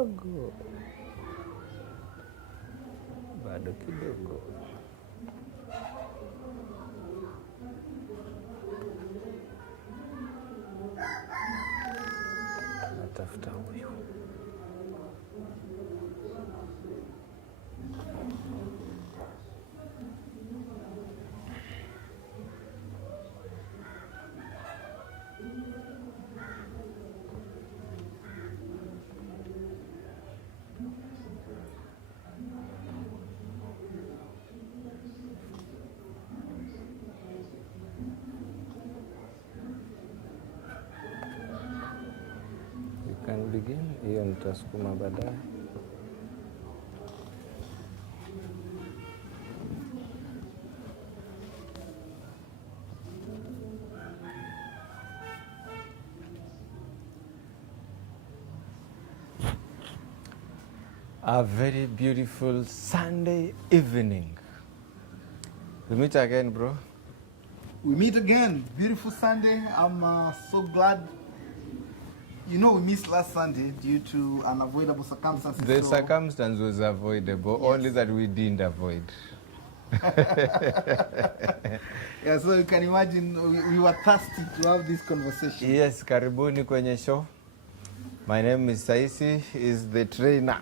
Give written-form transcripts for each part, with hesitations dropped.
kidogo. Bado kidogo. Natafuta huyu. Can begin. Hiyo nitasukuma baadaye. A very beautiful Sunday evening. We meet again, bro. We meet again. Beautiful Sunday. I'm so glad. You know, we missed last Sunday due to unavoidable circumstances. The circumstance was avoidable, yes. Only that we didn't avoid. Yeah, so you can imagine we were thirsty to have this conversation. Yes, karibuni kwenye show. My name is Saisi, is the trainer.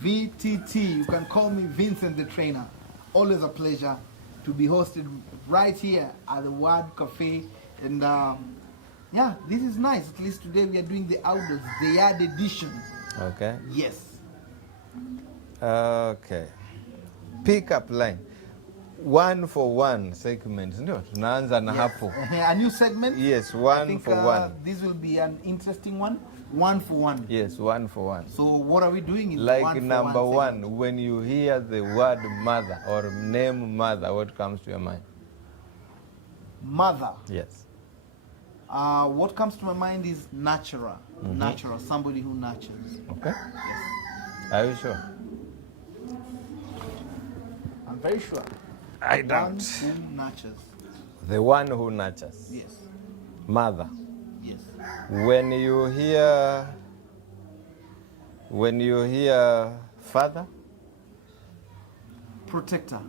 VTT, you can call me Vincent the trainer. Always a pleasure to be hosted right here at the Word Cafe. And yeah, this is nice. At least today we are doing the outdoors, the yard edition. Okay. Yes. Okay. Pick up line. 1 for 1 segment. No, tunaanza na hapo. A new segment? Yes, 1 for 1. This will be an interesting one. 1 for 1. Yes, 1 for 1. So what are we doing in like 1 for number 1 1, when you hear the word mother or name mother, what comes to your mind? Mother. Yes. What comes to my mind is natural. Mm-hmm. Natural, somebody who nurtures. Okay. Yes. Are you sure? I'm very sure. I doubt. One who nurtures. The one who nurtures. Yes. Mother. Yes. When you hear father? Protector.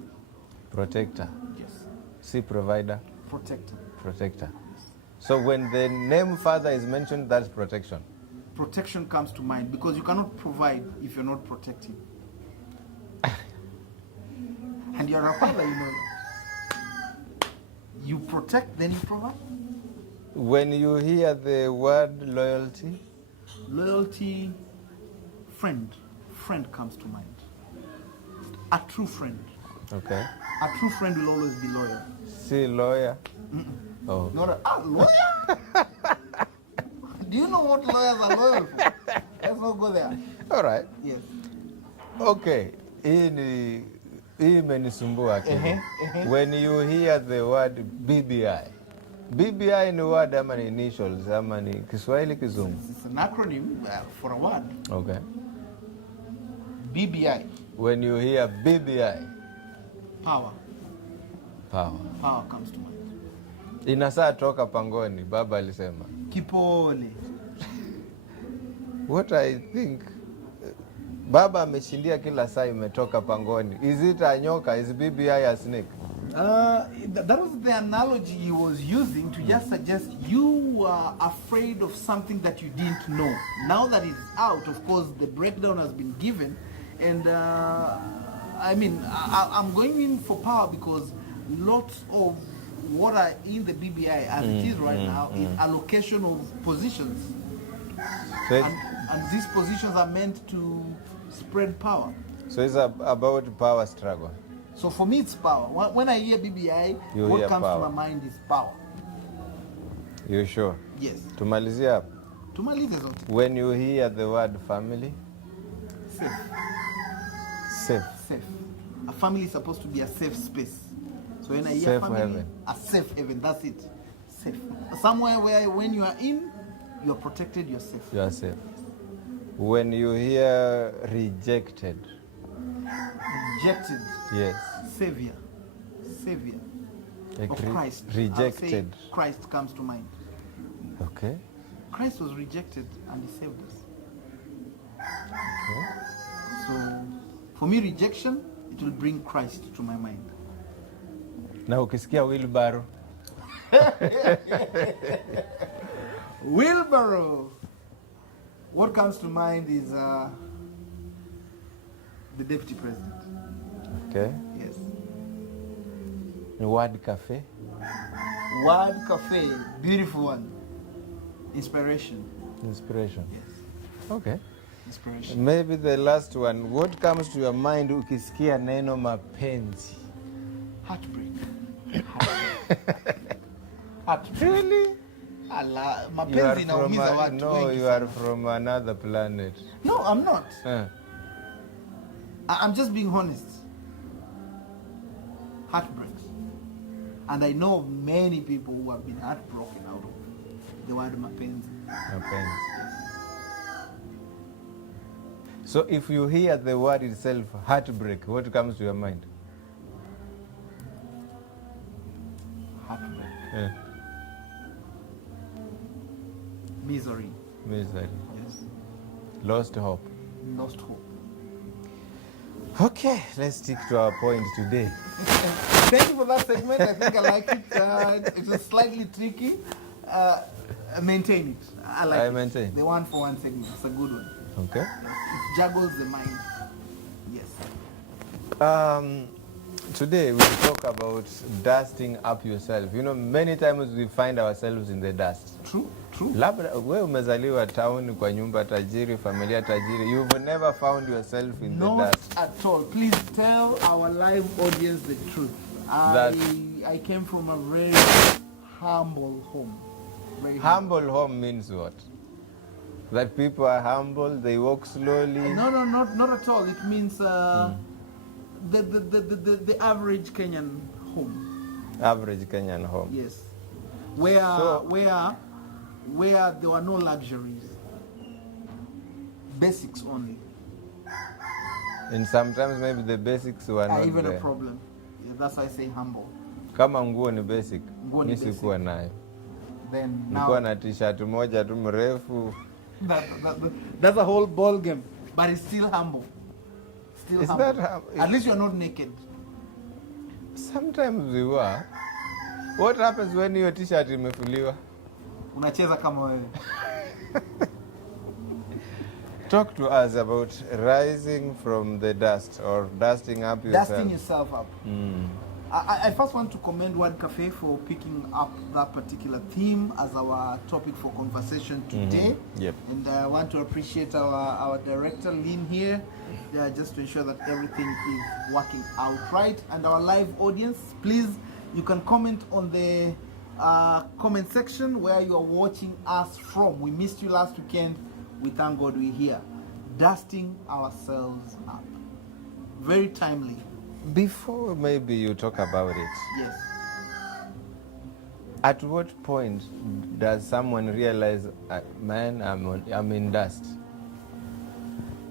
Protector. Yes. See, provider. Protector. Protector. Yes. So when the name father is mentioned, that's protection. Protection comes to mind because you cannot provide if you're not protecting. And you're a father, you know. You protect, then you provide. When you hear the word loyalty? Loyalty, friend. Friend comes to mind. A true friend. Okay. A true friend will always be loyal. See, lawyer? Oh. Not a lawyer? Do you know what lawyers are loyal for? Let's not go there. All right. Yes. Okay. Hii imenisumbua akili. When you hear the word BBI. BBI ni word ama ni initials ama ni Kiswahili Kizungu? It's an acronym for a word. Okay. BBI. When you hear BBI. Power. Power. Power comes to mind. Inasaa toka pangoni, baba alisema. Kipole. What I think, baba ameshindia kila saa imetoka pangoni. Is it a nyoka? Is BBI a snake? That was the analogy he was using to just suggest you are afraid of something that you didn't know. Now that it's out, of course, the breakdown has been given. And I mean, I'm going in for power because lots of what are in the BBI as it is right now is allocation of positions. So and these positions are meant to spread power. So it's about power struggle. So for me, it's power. When I hear BBI, what comes to my mind is power. You sure? Yes. Tumalizia hapo. Tumalize zote. When you hear the word family? Safe. Safe. Safe. A family is supposed to be a safe space. So when I hear safe family, heaven. A safe heaven, that's it. Safe. Somewhere where when you are in, you are protected, you're safe. You are safe. When you hear rejected? Rejected. Yes. Savior. Savior. Like of Christ. Rejected. Christ comes to mind. Okay. Christ was rejected and he saved us. So for me, rejection, it will bring Christ to my mind. Na ukisikia wheelbarrow? Wheelbarrow. What comes to mind is the deputy president. Okay. Yes. Word cafe? Word cafe, beautiful one. Inspiration. Inspiration. Yes. Okay. Inspiration. Maybe the last one. What comes to your mind ukisikia neno mapenzi? Heartbreak. Heartbreak. Really? Mapenzi inaumiza watu no, wengi you sana. are from another planet. No, I'm not. I'm just being honest. Heartbreaks. And I know of many people who have been heartbroken out of the word mapenzi. Mapenzi. So if you hear the word itself, heartbreak, what comes to your mind? Heartbreak. Yeah. Misery. Misery. Yes. Lost hope. Lost hope. Okay, let's stick to our point today. Thank you for that segment. I think I like it. It was slightly tricky. Maintain it. I like it. Maintain. The 1-for-1 segment. It's a good one. Okay. It juggles the mind. Yes. Today we'll talk about dusting up yourself. You know, many times we find ourselves in the dust. True. Labda wewe umezaliwa town kwa nyumba tajiri, familia tajiri. You've never found yourself in the dust. Not at all. Please tell our live audience the truth. I came from a very humble home. Very humble home means what? That people are humble, they walk slowly. No, not at all. It means the average Kenyan home. Average Kenyan home. Yes. Where there were no luxuries. Basics only. And sometimes maybe the basics were not even there. A problem. Yeah, that's why I say humble. Kama nguo ni basic. Nguo ni basic. Sikuwa nayo. Then nilikuwa na t-shirt moja tu mrefu. That's a whole ball game, but it's still humble. Still Is humble. that At least you're not naked. Sometimes we were. What happens when your t-shirt imefuliwa? Unacheza kama wewe. Talk to us about rising from the dust or dusting up yourself. Dusting yourself up. I first want to commend Word Cafe for picking up that particular theme as our topic for conversation today. Yep. And I want to appreciate our director, Lynn, here, just to ensure that everything is working out right. And our live audience, please, you can comment on the comment section where you are watching us from. We missed you last weekend. We thank God we're here. Dusting ourselves up. Very timely. Before maybe you talk about it. Yes. At what point does someone realize, man, I'm in dust?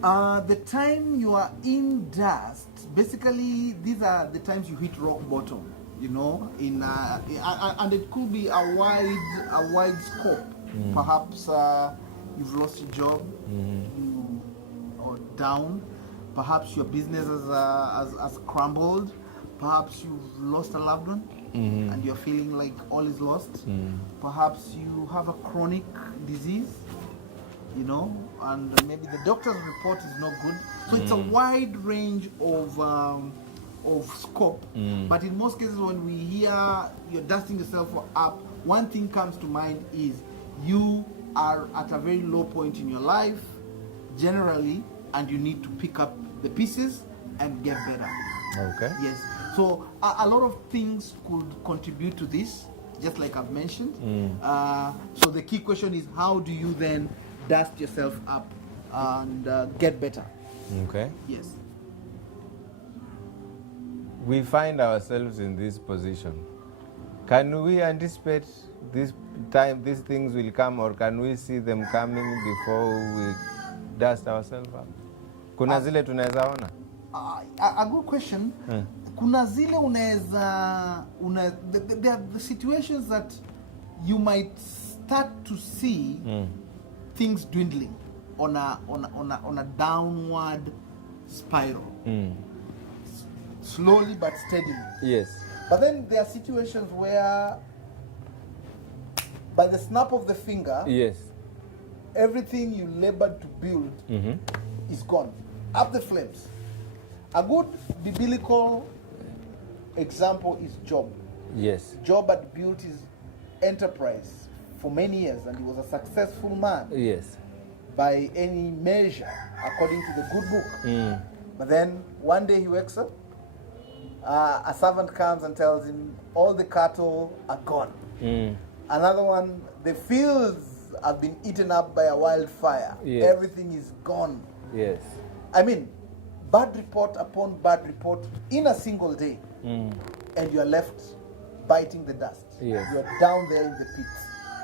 The time you are in dust, basically these are the times you hit rock bottom. You know, and it could be a wide scope. Perhaps you've lost your job, or down. Perhaps your business has crumbled. Perhaps you've lost a loved one, and you're feeling like all is lost. Perhaps you have a chronic disease, you know, and maybe the doctor's report is not good. So it's a wide range of scope. But in most cases, when we hear you're dusting yourself up, one thing comes to mind is you are at a very low point in your life, generally, and you need to pick up the pieces and get better. Okay. Yes. So a lot of things could contribute to this, just like I've mentioned. So the key question is, how do you then dust yourself up and get better? Okay. Yes. We find ourselves in this position. Can we anticipate this time these things will come, or can we see them coming before we dust ourselves up? Kuna zile tunaweza ona? A good question. Kuna zile unaweza there are the situations that you might start to see things dwindling. on a downward spiral. Slowly but steadily. Yes. But then there are situations where by the snap of the finger, Yes. everything you labored to build is gone. Up the flames. A good biblical example is Job. Yes. Job had built his enterprise for many years and he was a successful man Yes. by any measure according to the good book. But then one day he wakes up, a servant comes and tells him all the cattle are gone. Another one, the fields have been eaten up by a wildfire. Yes. Everything is gone. Yes. I mean, bad report upon bad report in a single day, and you are left biting the dust. Yes. You are down there in the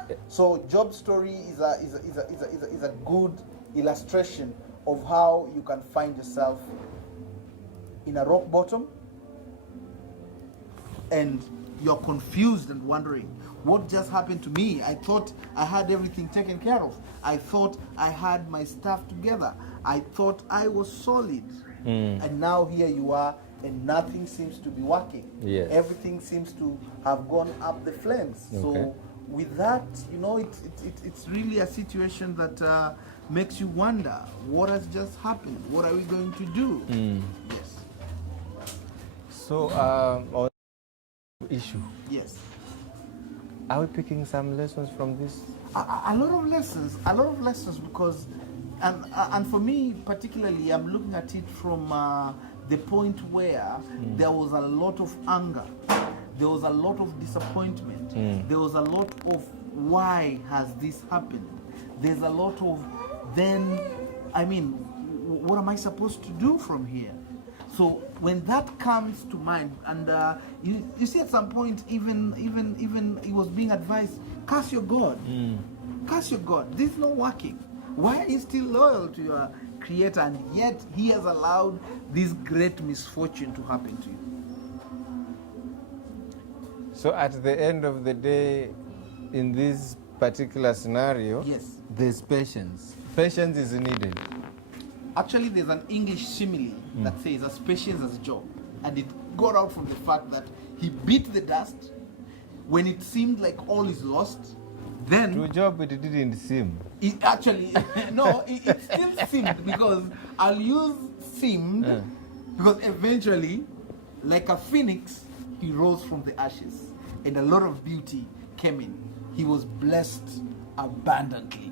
pit. So Job's story is a good illustration of how you can find yourself in a rock bottom, and you're confused and wondering, what just happened to me? I thought I had everything taken care of. I thought I had my stuff together. I thought I was solid. And now here you are, and nothing seems to be working. Yes. Everything seems to have gone up the flames. Okay. So with that, you know, it's really a situation that makes you wonder, what has just happened? What are we going to do? Yes. So, on issue, Yes. are we picking some lessons from this? A lot of lessons, because, and for me particularly, I'm looking at it from the point where there was a lot of anger, there was a lot of disappointment, there was a lot of why has this happened? There's a lot of then, I mean, what am I supposed to do from here? So when that comes to mind, and you see at some point, even he was being advised, curse your God, curse your God. This is not working. Why are you still loyal to your Creator, and yet He has allowed this great misfortune to happen to you? So at the end of the day, in this particular scenario, Yes. there's patience. Patience is needed. Actually, there's an English simile that says, as patient as Job. And it got out from the fact that he beat the dust when it seemed like all is lost. Then, To Job, it didn't seem. it actually, no, it still seemed, because I'll use seemed, because eventually, like a phoenix, he rose from the ashes. And a lot of beauty came in. He was blessed abundantly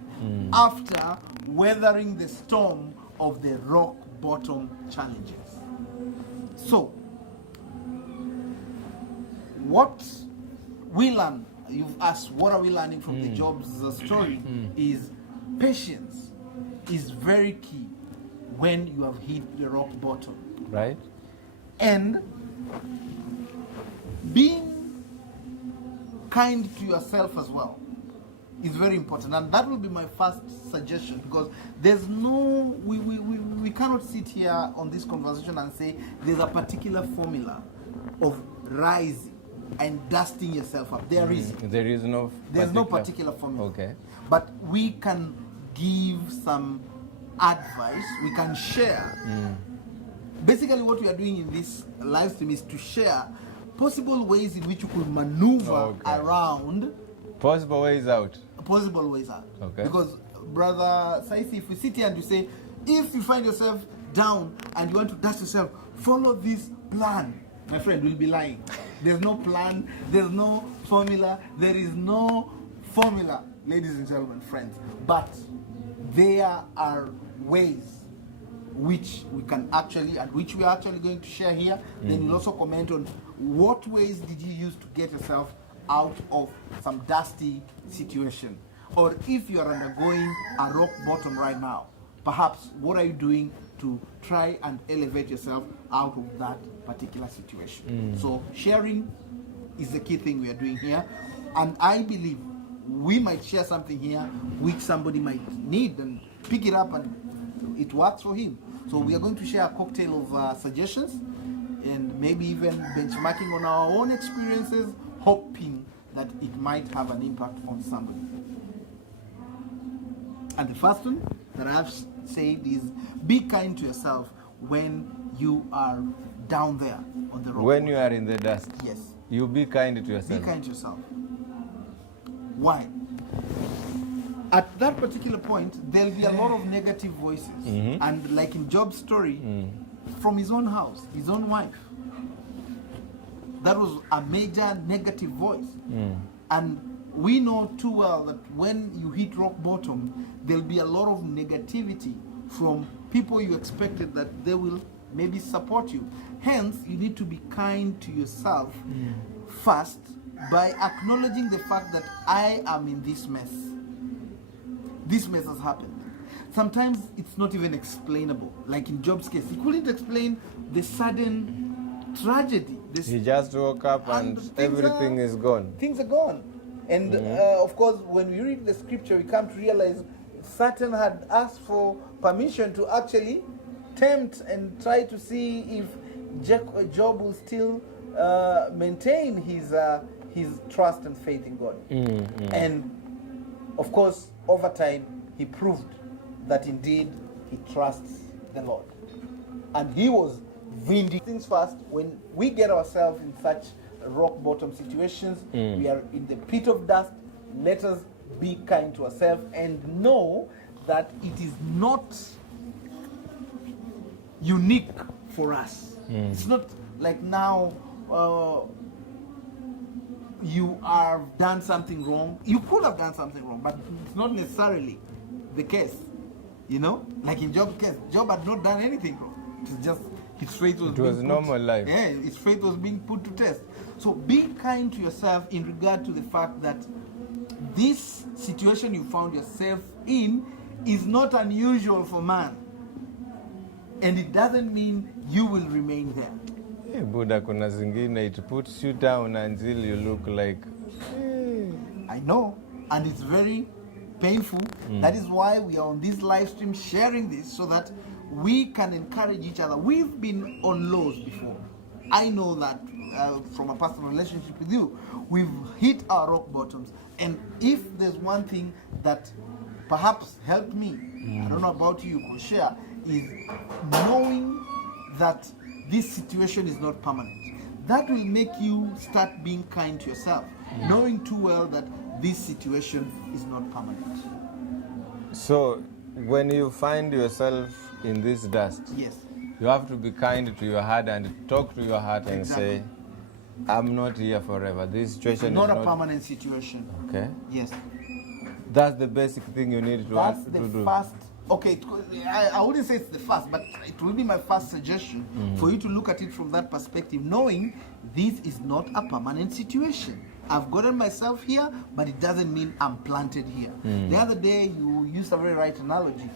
after weathering the storm of the rock bottom challenges. So, what we learn, you've asked, what are we learning from the Job's story, is patience is very key when you have hit the rock bottom. Right? And being kind to yourself as well is very important, and that will be my first suggestion, because there's no, we cannot sit here on this conversation and say there's a particular formula of rising and dusting yourself up. There is. There is no There's no particular formula. Okay. But we can give some advice, we can share. Basically what we are doing in this live stream is to share possible ways in which you could maneuver around. Possible ways out. Possible ways out. Okay. Because, Brother Saisi, if we sit here and you say, if you find yourself down and you want to dust yourself, follow this plan, my friend, we'll be lying. There's no plan, there's no formula, there is no formula, ladies and gentlemen, friends. But there are ways which we can actually, and which we are actually going to share here. Then we'll also comment on what ways did you use to get yourself out of some dusty situation. Or if you are undergoing a rock bottom right now, perhaps what are you doing to try and elevate yourself out of that particular situation? So sharing is the key thing we are doing here. And I believe we might share something here which somebody might need and pick it up and it works for him. So we are going to share a cocktail of suggestions and maybe even benchmarking on our own experiences, hoping that it might have an impact on somebody. And the first one that I've said is be kind to yourself when you are down there on the rock. When you are in the dust, Yes. you be kind to yourself. Be kind to yourself. Why? At that particular point, there'll be a lot of negative voices. And like in Job's story, from his own house, his own wife, that was a major negative voice. And we know too well that when you hit rock bottom, there'll be a lot of negativity from people you expected that they will maybe support you. Hence, you need to be kind to yourself first by acknowledging the fact that I am in this mess. This mess has happened. Sometimes it's not even explainable. Like in Job's case, he couldn't explain the sudden tragedy. He just woke up and everything is gone. Things are gone. And of course, when we read the scripture, we come to realize Satan had asked for permission to actually tempt and try to see if Job will still maintain his trust and faith in God. And of course, over time, he proved that indeed he trusts the Lord. And he was vindicated. Things first, when we get ourselves in such rock bottom situations, we are in the pit of dust, let us be kind to ourselves and know that it is not unique for us. It's not like now you have done something wrong. You could have done something wrong, but it's not necessarily the case. You know, like in Job's case, Job had not done anything wrong. It's just his faith was. It was normal life. Yeah, his faith was being put to test. So be kind to yourself in regard to the fact that this situation you found yourself in is not unusual for man, and it doesn't mean you will remain there. Hey, Buddha, kuna zingine, it puts you down until you look like. I know, and it's very painful. That is why we are on this live stream sharing this so that we can encourage each other. We've been on lows before. I know that from a personal relationship with you, we've hit our rock bottoms. And if there's one thing that perhaps helped me, I don't know about you, could share, is knowing that this situation is not permanent. That will make you start being kind to yourself, knowing too well that this situation is not permanent. So, when you find yourself in this dust, Yes. you have to be kind to your heart and talk to your heart and say, I'm not here forever. This situation It's not is a permanent situation. Okay. Yes. That's the basic thing you need to That's to the do. first. Okay, I wouldn't say it's the first, but it will be my first suggestion for you to look at it from that perspective, knowing this is not a permanent situation. I've gotten myself here, but it doesn't mean I'm planted here. The other day, you used a very right analogy.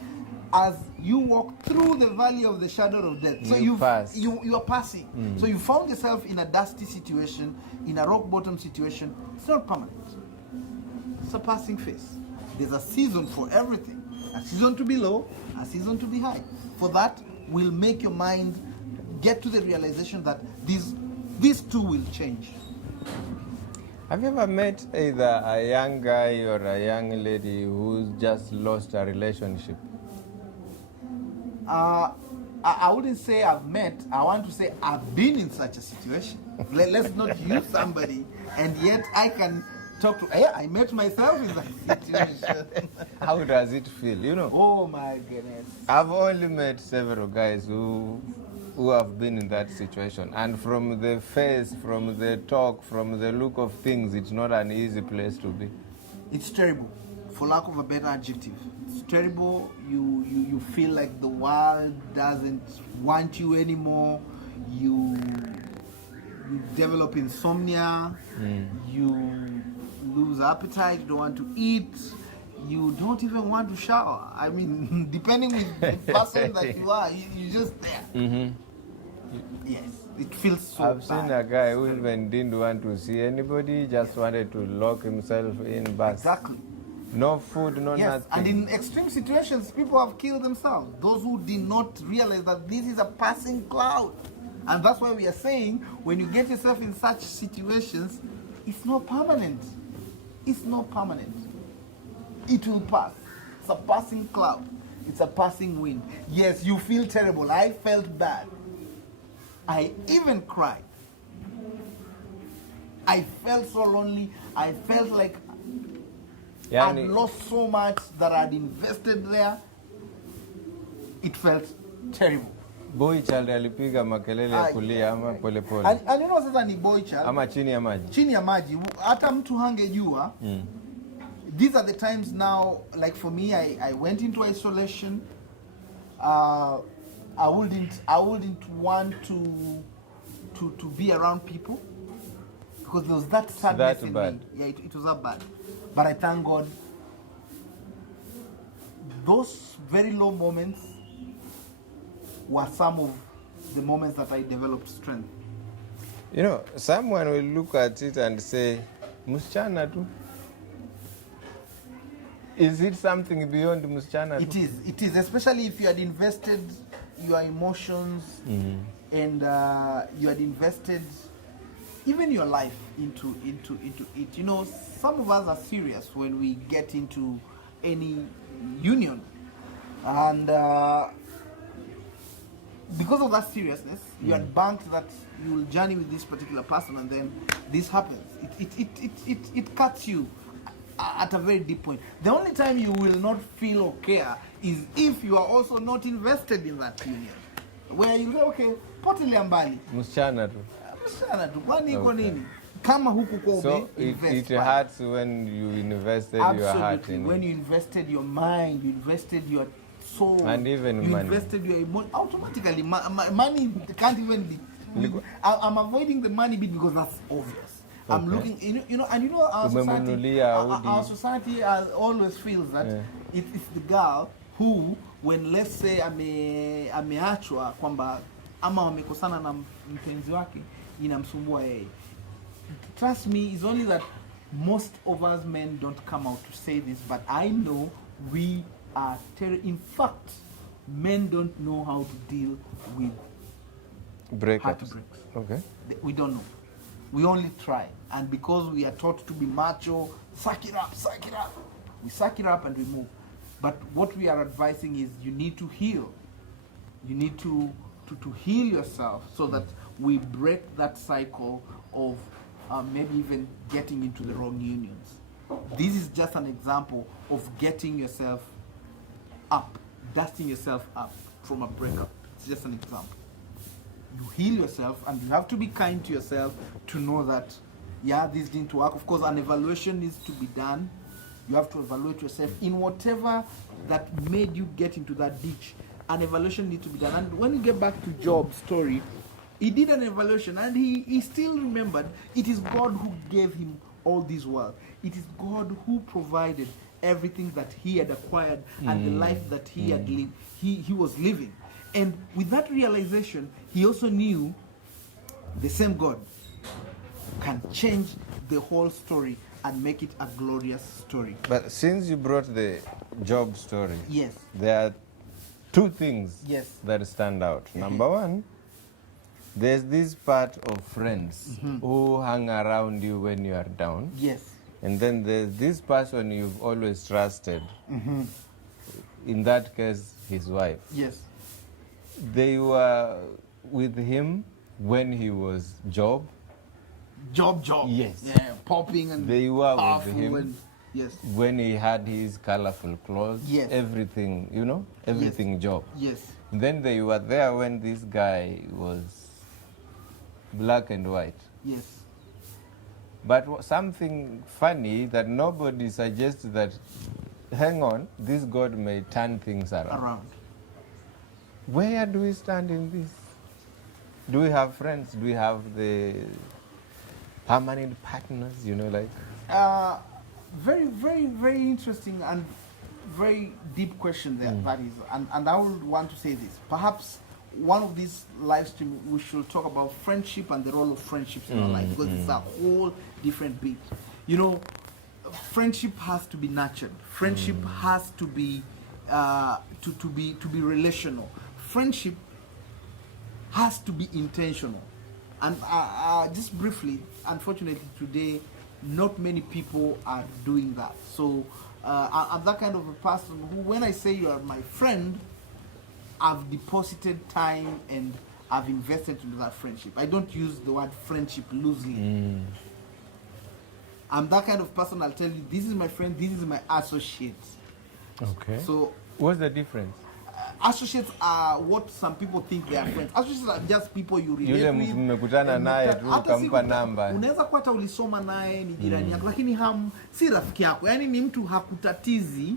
As you walk through the valley of the shadow of death, so you are passing. So you found yourself in a dusty situation, in a rock bottom situation. It's not permanent. It's a passing phase. There's a season for everything. A season to be low, a season to be high. For that will make your mind get to the realization that these two will change. Have you ever met either a young guy or a young lady who's just lost a relationship? I wouldn't say I've met. I want to say I've been in such a situation. Let's not use somebody, and yet I can talk to. Yeah, I met myself in that situation. How does it feel? You know. Oh my goodness. I've only met several guys who have been in that situation, and from the face, from the talk, from the look of things, it's not an easy place to be. It's terrible, for lack of a better adjective. It's terrible. You feel like the world doesn't want you anymore. You develop insomnia. You lose appetite. You don't want to eat. You don't even want to shower. I mean, depending with the person that you are, you're just there. Yes, it feels so I've seen a guy who even didn't want to see anybody, just wanted to lock himself in bus. Exactly. No food, no nothing. And in extreme situations, people have killed themselves. Those who did not realize that this is a passing cloud. And that's why we are saying, when you get yourself in such situations, it's not permanent. It's not permanent. It will pass. It's a passing cloud. It's a passing wind. Yes, you feel terrible. I felt bad. I even cried. I felt so lonely. I felt like I'd lost so much that I'd invested there. It felt terrible. Boy child alipiga makelele ya kulia ama pole pole. And you know sasa ni boy child. Ama chini ya maji. Chini ya maji. Hata mtu hangejua. These are the times now, like for me, I went into isolation. I wouldn't want to be around people because there was that sadness in me. Yeah, it was that bad. But I thank God. Those very low moments were some of the moments that I developed strength. You know, someone will look at it and say, "Msichana tu." Is it something beyond msichana? It is, especially if you had invested your emotions and you had invested even your life into it. You know, some of us are serious when we get into any union, and because of that seriousness, you had banked that you will journey with this particular person, and then this happens. It cuts you at a very deep point. The only time you will not feel or care is if you are also not invested in that union, where you say, okay, potelea mbali, msichana tu, kwani iko nini? Kama huku kwa so it hurts when you invested your heart in when you invested your mind, you invested your soul, and even you money. invested your emotion. Automatically, money can't even be. I'm avoiding the money bit because that's obvious. Okay. I'm looking, you know, and you know, our society always feels that it's the girl who, when let's say ameachwa kwamba ama wamekosana na mpenzi wake inamsumbua yeye. Trust me, it's only that most of us men don't come out to say this, but I know we are in fact, men don't know how to deal with breakups. Okay. We don't know. We only try. And because we are taught to be macho, suck it up. We suck it up and we move. But what we are advising is you need to heal. You need to heal yourself so that we break that cycle of maybe even getting into the wrong unions. This is just an example of getting yourself up, dusting yourself up from a breakup. It's just an example. You heal yourself, and you have to be kind to yourself to know that, yeah, this didn't work. Of course, an evaluation needs to be done. You have to evaluate yourself in whatever that made you get into that ditch. An evaluation needs to be done. And when you get back to Job's story, he did an evaluation, and he still remembered it is God who gave him all this wealth. It is God who provided everything that he had acquired and the life that he had lived. He was living. And with that realization, he also knew the same God can change the whole story and make it a glorious story. But since you brought the Job story, yes, there are two things that stand out. Number one, there's this part of friends who hang around you when you are down. Yes. And then there's this person you've always trusted. In that case, his wife. Yes. They were with him when he was Job. Job. Yes. Yeah, popping and they were with him. And, yes. When he had his colorful clothes. Yes. Everything, you know, everything Job. Yes. And then they were there when this guy was black and white. Yes. But something funny that nobody suggests that, hang on, this God may turn things around. Where do we stand in this? Do we have friends? Do we have the permanent partners, you know, like? Very, very, very interesting and very deep question there, that is. And I would want to say this. Perhaps one of these live streams, we should talk about friendship and the role of friendships in our life, because it's a whole different beat. You know, friendship has to be nurtured. Friendship has to be to be relational. Friendship has to be intentional. And just briefly, unfortunately today, not many people are doing that. So I'm that kind of a person who, when I say you are my friend, I've deposited time and I've invested into that friendship. I don't use the word friendship loosely. I'm that kind of person. I'll tell you, this is my friend, this is my associate. Okay. So what's the difference? Associates are what some people think they are friends. Associates are just people you relate Yule with. mmekutana naye tu ukampa namba. Unaweza kuwa hata ulisoma naye ni jirani yako, lakini si rafiki yako. Yaani ni mtu hakutatizi,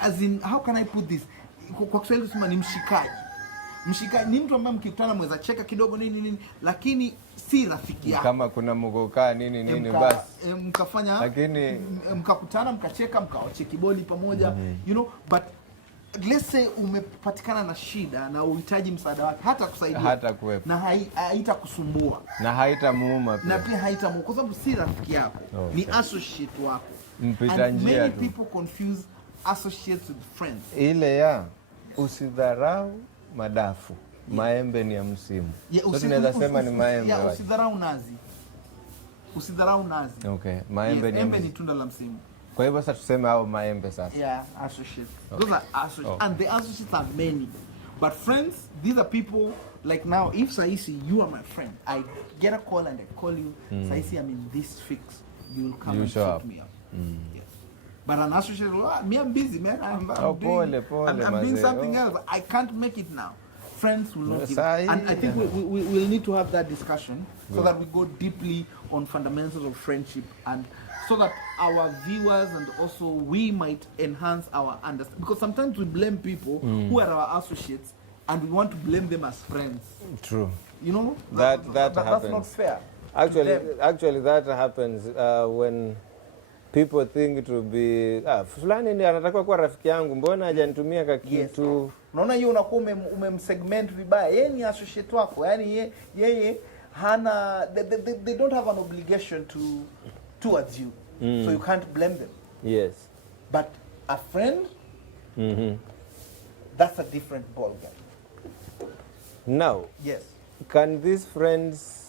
as in, how can I put this? Kwa Kiswahili tunasema ni mshikaji. Mshikaji ni mtu ambaye mkikutana mweza cheka kidogo nini, lakini si rafiki yako. Kama kuna mgokaa nini basi. Mkafanya, lakini mkakutana, mkacheka, mkaocheki boli pamoja, you know, but let's say umepatikana na shida na uhitaji msaada wake, hata kusaidia, hata kuwepo, na haitakusumbua na haitamuuma pia, na pia haitamuuma kwa sababu si rafiki yako. Ni associate wako. Mpita njia. Many people confuse associates with friends. Ile ya usidharau madafu, maembe ni ya msimu. So tunaweza sema ni maembe. Usidharau nazi. Okay, maembe ni tunda la msimu. Kwa hivyo sasa tuseme hao maembe sasa. Yeah, associates. Okay. Those are associates. And the associates are many. But friends, these are people, like now, if Saisi, you are my friend, I get a call and I call you, Saisi, I'm in this fix, you will come and pick me up. Yes. But an associate, me, I'm busy, man. I'm doing something else. I can't make it now. Friends will not give. And I think we'll need to have that discussion so that we go deeply on fundamentals of friendship, and so that our viewers and also we might enhance our understanding. Because sometimes we blame people who are our associates and we want to blame them as friends. True. You know? That happens. That's not fair. Actually that happens when people think to be fulani ndiye anataka kuwa rafiki yangu, mbona hajanitumia kakitu. Yes. Unaona hiyo unakuwa umemsegment vibaya. Yeye ni associate wako. Yaani yeye hana they don't have an obligation towards you. So you can't blame them. Yes. But a friend, that's a different ballgame. Now, yes. Can these friends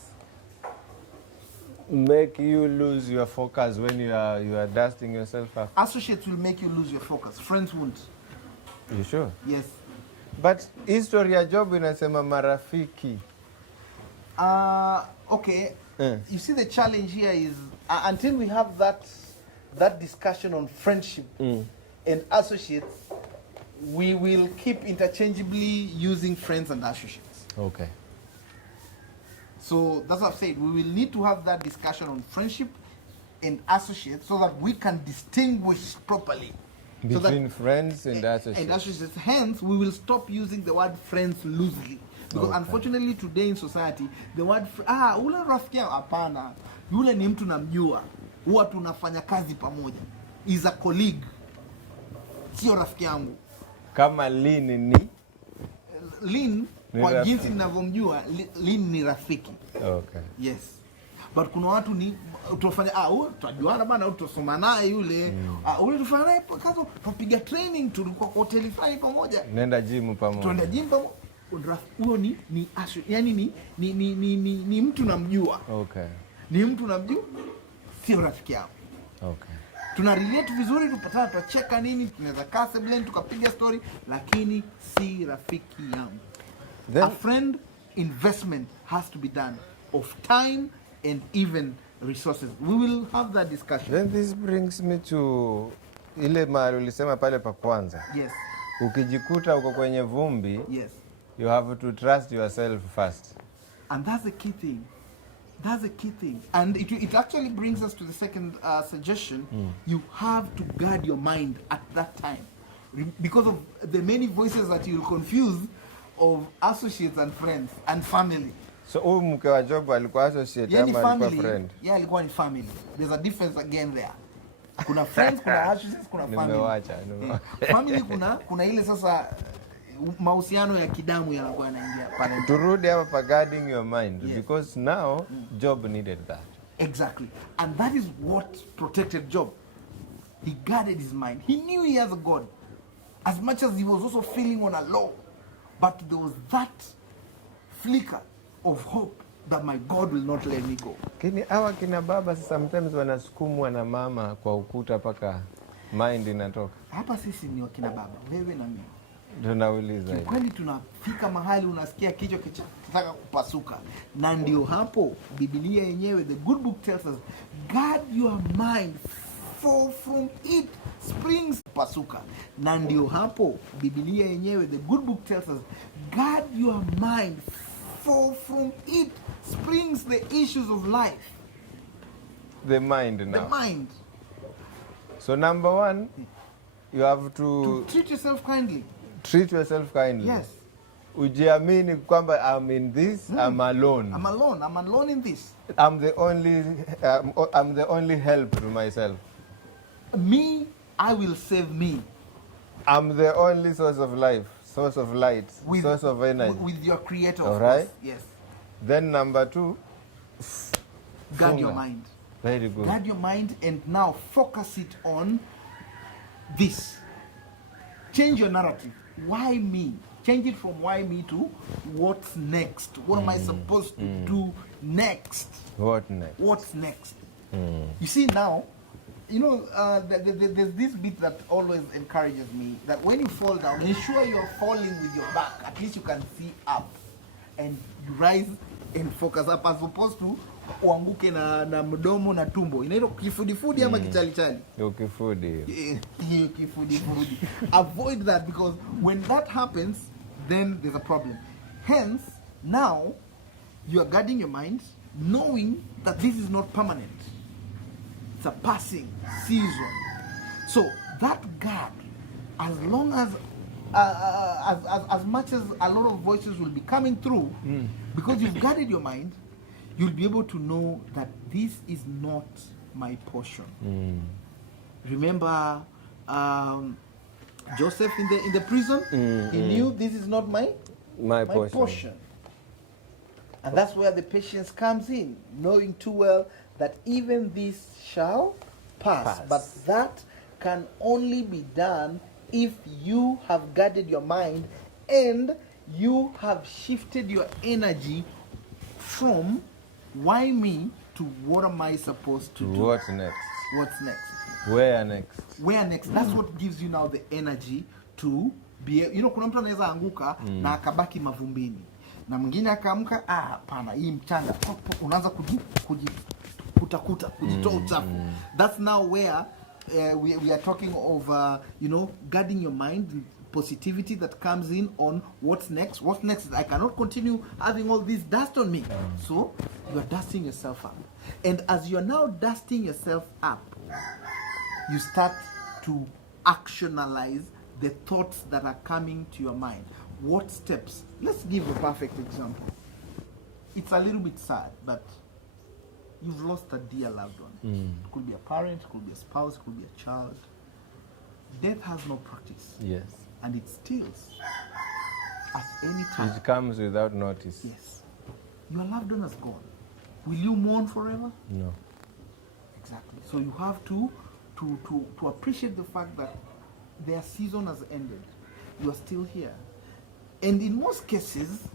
make you lose your focus when you are dusting yourself up? Associates will make you lose your focus. Friends won't. You sure? Yes. But history ya job inasema marafiki. Okay. You see, the challenge here is until we have that discussion on friendship and associates, we will keep interchangeably using friends and associates. Okay. So that's what I've said. We will need to have that discussion on friendship and associates so that we can distinguish properly. Between friends and associates. And associates. Hence, we will stop using the word friends loosely. Because unfortunately today in society, the word ule rafiki yangu hapana. Yule ni mtu namjua. Huwa tunafanya kazi pamoja. Is a colleague. Sio rafiki yangu. Kama Lynn kwa jinsi ninavyomjua, Lynn ni rafiki. Okay. Yes. But kuna watu ni utafanya tutajuana bana, utasoma naye yule. Ule tufanya naye kazi, tupiga training, tulikuwa kwa hoteli fulani pamoja. Nenda gym pamoja. Tuenda gym pamoja. Huyo ni yani ni mtu namjua. Okay. Ni mtu namjua, sio rafiki yangu. Okay. Tuna relate vizuri, tupatana, tutacheka nini, tunaweza kaa sebuleni tukapiga story, lakini si rafiki yangu. Then, a friend investment has to be done of time and even resources. We will have that discussion. Then this brings me to ile mahali ulisema pale pa kwanza. Yes. Ukijikuta uko kwenye vumbi, yes, you have to trust yourself first. And that's the key thing. That's the key thing. And it actually brings us to the second suggestion. You have to guard your mind at that time. Because of the many voices that you'll confuse of associates and friends and family. So huyu mke wa job alikuwa associate ama alikuwa friend? Yeah, alikuwa ni family. There's a difference again there. Kuna friends, kuna associates, kuna family. Nimewacha. Family kuna ile sasa mahusiano ya kidamu yanakuwa yanaingia pale. Turudi hapa pa guarding your mind, yes, because now Job needed that. Exactly. And that is what protected Job. He guarded his mind. He knew he has a God. As much as he was also feeling on a low, but there was that flicker of hope that my God will not let me go. Kini hawa kina baba sometimes wanasukumwa na mama kwa ukuta paka. mind inatoka. Hapa sisi ni wakina baba, wewe na mimi. Tunauliza hivi. Kweli tunafika mahali unasikia kichwa kinataka kupasuka. Na ndio hapo Biblia yenyewe, the good book tells us, guard your mind, for from it springs pasuka. Na ndio hapo Biblia yenyewe, the good book tells us, guard your mind, for from it springs the issues of life. The mind now. The mind. So number one, you have to treat yourself kindly. Treat yourself kindly. Yes. Ujiamini kwamba I'm in this, I'm alone. I'm alone in this. I'm the only help to myself. Me, I will save me. I'm the only source of life, source of light, source of energy. With your creator, all of right? course. Yes. Then number two, guard your mind. Very good. Guard your mind and now focus it on this. Change your narrative. Why me? Change it from why me to what's next. What am I supposed to do next? What next? What's next? You see now, you know, there's this bit that always encourages me, that when you fall down, ensure you're falling with your back. At least you can see up. And you rise and focus up, as opposed to uanguke na mdomo na tumbo. Inaitwa kifudifudi ama kichalichali? Kifudi. Kifudifudi. Avoid that, because when that happens, then there's a problem. Hence, now you are guarding your mind, knowing that this is not permanent. It's a passing season. So that guard, as long as much as a lot of voices will be coming through, because you've guarded your mind, you'll be able to know that this is not my portion. Remember Joseph in the prison? He knew this is not my portion. And that's where the patience comes in, knowing too well that even this shall pass. But that can only be done if you have guarded your mind and you have shifted your energy from why me to what am I supposed to do? What next? What's next? Where next? Where next? That's what gives you now the energy to be, you know, kuna mtu anaweza anguka na akabaki mavumbini. Na mwingine akaamka, hapana, hii mchanga, unaanza kujitakuta, kujitoa uchafu. That's now where we are talking of, you know, guarding your mind, positivity that comes in on what's next. What's next? I cannot continue having all this dust on me. So you are dusting yourself up. And as you are now dusting yourself up, you start to actionalize the thoughts that are coming to your mind. What steps? Let's give a perfect example. It's a little bit sad, but you've lost a dear loved one. It could be a parent, it could be a spouse, it could be a child. Death has no practice. Yes. And it steals at any time. It comes without notice. Yes. Your loved one has gone. Will you mourn forever? No. Exactly. So you have to appreciate the fact that their season has ended. You are still here. And in most cases,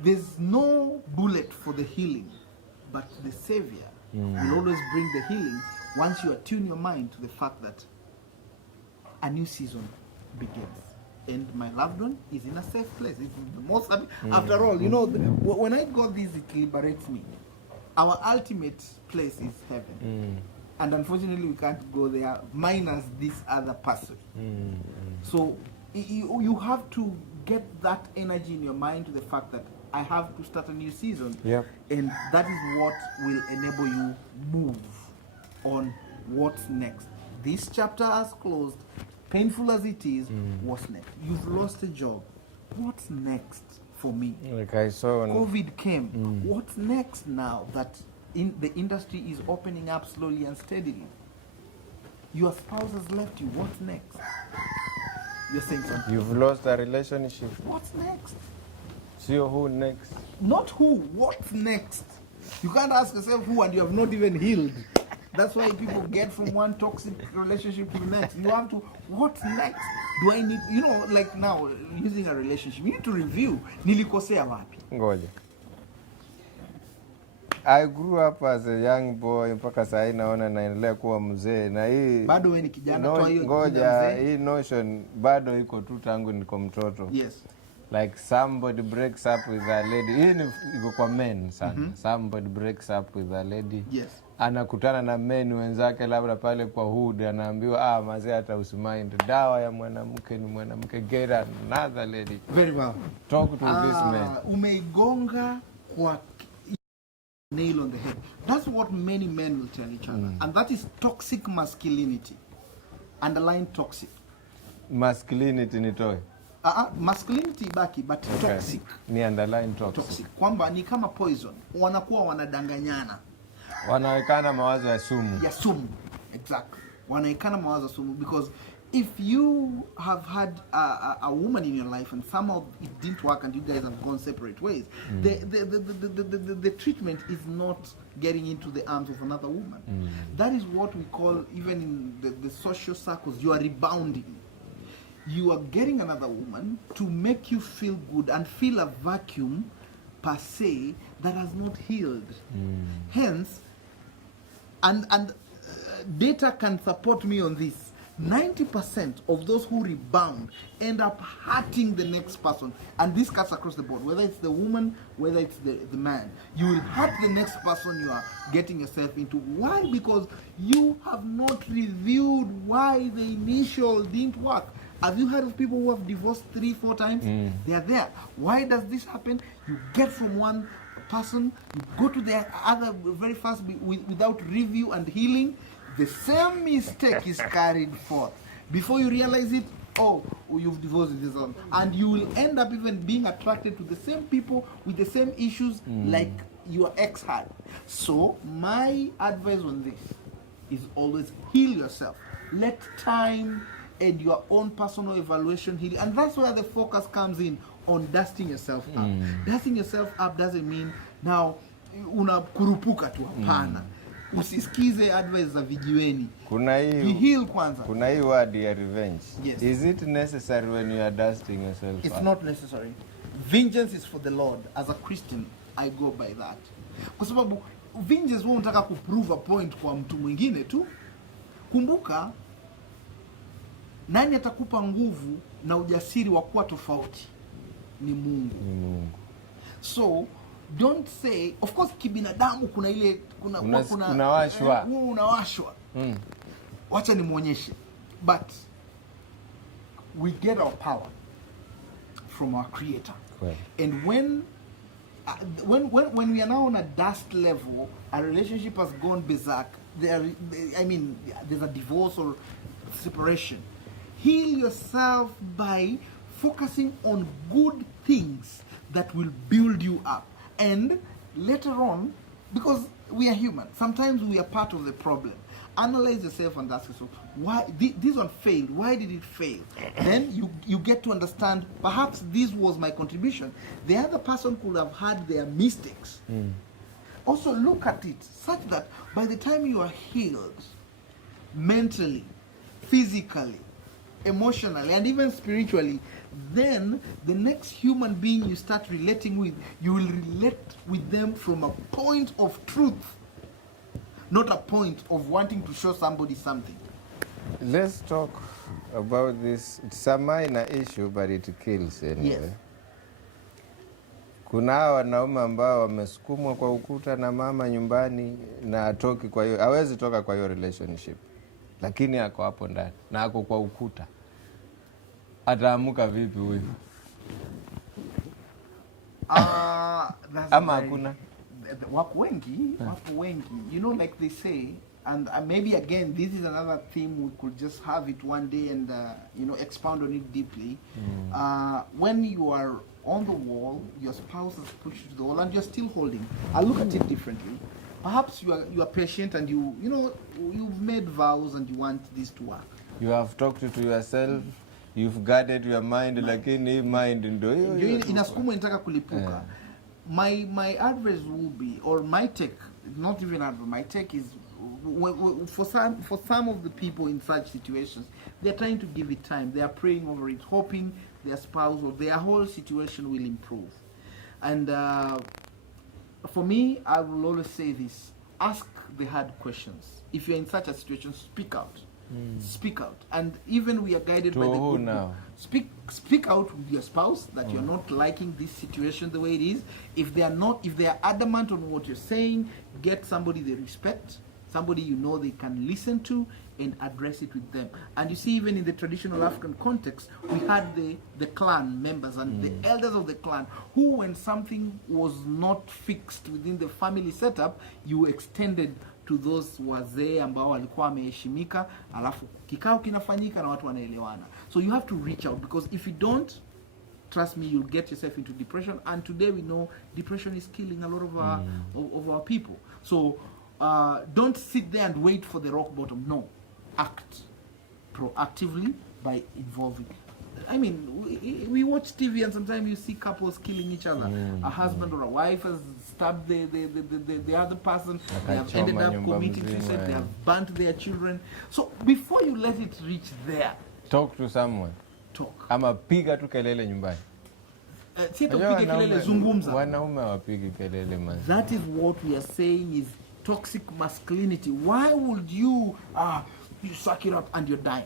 there's no bullet for the healing, but the Savior will always bring the healing once you attune your mind to the fact that a new season begins. And my loved one is in a safe place. It's the most happy. After all, you know, when I got this, it liberates me. Our ultimate place is heaven. And unfortunately, we can't go there minus this other person. So you have to get that energy in your mind to the fact that I have to start a new season. Yep. And that is what will enable you move on what's next. This chapter has closed. Painful as it is, what's next? You've lost a job. What's next for me? Like I saw COVID came. What's next now that the industry is opening up slowly and steadily? Your spouse has left you. What's next? You're saying something. You've lost a relationship. What's next? So who next? Not who. What's next? You can't ask yourself who and you have not even healed. That's why people get from one toxic relationship to the next. You have to, what's next? Do I need, you know, like now, using a relationship, you need to review. Nilikosea wapi? Ngoja. I grew up as a young boy mpaka saa hii naona naendelea kuwa mzee, na hii bado wewe ni kijana no, toa hiyo ngoja hii notion bado iko tu tangu niko mtoto. Yes. Like somebody breaks up with a lady. Hii ni iko kwa men sana. Somebody breaks up with a lady. Yes. Anakutana na men wenzake labda pale kwa hood, anaambiwa mazee hata usimind, dawa ya mwanamke ni mwanamke, get another lady. Very well. Talk to this man. Umeigonga kwa nail on the head. That's what many men will tell each other. And that is toxic masculinity. Underline toxic. Masculinity nitoe. Masculinity ibaki, but okay. Toxic. Ni underline toxic. Toxic. Kwamba ni kama poison. Wanakuwa wanadanganyana. Wanawekana mawazo ya sumu. Ya sumu. Exactly. Wanawekana mawazo ya sumu, because if you have had a woman in your life and somehow it didn't work and you guys have gone separate ways, the treatment is not getting into the arms of another woman. That is what we call, even in the social circles, you are rebounding. You are getting another woman to make you feel good and fill a vacuum per se that has not healed. Hence, and data can support me on this, 90% of those who rebound end up hurting the next person. And this cuts across the board, whether it's the woman, whether it's the man. You will hurt the next person you are getting yourself into. Why? Because you have not reviewed why the initial didn't work. Have you heard of people who have divorced 3-4 times? They are there. Why does this happen? You get from one person, you go to the other very fast without review and healing. The same mistake is carried forth. Before you realize it, you've divorced this one. And you will end up even being attracted to the same people with the same issues like your ex had. So my advice on this is always heal yourself. Let time and your own personal evaluation heal. And that's where the focus comes in, on dusting yourself up. Dusting yourself up doesn't mean now unakurupuka tu, hapana. Usisikize advice za vijiweni. Heal kwanza. Kuna hii word ya revenge. Yes. Is it necessary when you are dusting yourself? It's not necessary. Vengeance is for the Lord. As a Christian, I go by that. Kwa sababu vengeance wewe unataka kuprove a point kwa mtu mwingine tu. Kumbuka, nani atakupa nguvu na ujasiri wa kuwa tofauti? Ni Mungu. So don't say, of course kibinadamu kuna ile unawashwa. Wacha nimuonyeshe. But we get our power from our Creator. Right. And when we are now on a dust level, our relationship has gone berserk. There's a divorce or separation. Heal yourself by focusing on good things that will build you up. And later on, because we are human, sometimes we are part of the problem. Analyze yourself and ask yourself, why this one failed? Why did it fail? Then you get to understand, perhaps this was my contribution. The other person could have had their mistakes. Also look at it such that by the time you are healed, mentally, physically, emotionally, and even spiritually, then the next human being you start relating with, you will relate with them from a point of truth, not a point of wanting to show somebody something. Let's talk about this. It's a minor issue, but it kills anyway. Yes. Kuna wanaume ambao wamesukumwa kwa ukuta na mama nyumbani na atoki kwa hiyo, hawezi toka kwa hiyo relationship. Lakini ako hapo ndani na ako kwa ukuta. Ataamuka vipi huyu? Ama hakuna. Wapo wengi. You know, like they say, and maybe again this is another theme, we could just have it one day and expound on it deeply. When you are on the wall, your spouse has pushed you to the wall and you're still holding. I look at it differently. Perhaps you are patient and you've made vows and you want this to work. You have talked to yourself. You've guarded your mind, lakini mind ndio hiyo inasukuma inataka kulipuka. My advice will be, or my take, not even advice, my take is, for some of the people in such situations, they're trying to give it time. They are praying over it, hoping their spouse or their whole situation will improve. And for me, I will always say this: ask the hard questions. If you're in such a situation, speak out. Speak out. And even we are guided by the good now? book. Speak out with your spouse that you're not liking this situation the way it is. If they are adamant on what you're saying, get somebody they respect, somebody you know they can listen to, and address it with them. And you see, even in the traditional African context, we had the clan members and the elders of the clan who, when something was not fixed within the family setup, you extended to those wazee ambao walikuwa wameheshimika, alafu kikao kinafanyika na watu wanaelewana. So you have to reach out, because if you don't, trust me, you'll get yourself into depression. And today we know depression is killing a lot of our people. So don't sit there and wait for the rock bottom. No, act proactively by involving. I mean, we watch TV and sometimes you see couples killing each other. A husband or a wife has stabbed the other person. They have ended up committing suicide. They have burnt their children. So before you let it reach there, talk to someone. Talk. Ama piga tu kelele nyumbani. Si tupige kelele, zungumza. Wanaume hawapigi kelele man. That is what we are saying is toxic masculinity. Why would you suck it up and you're dying?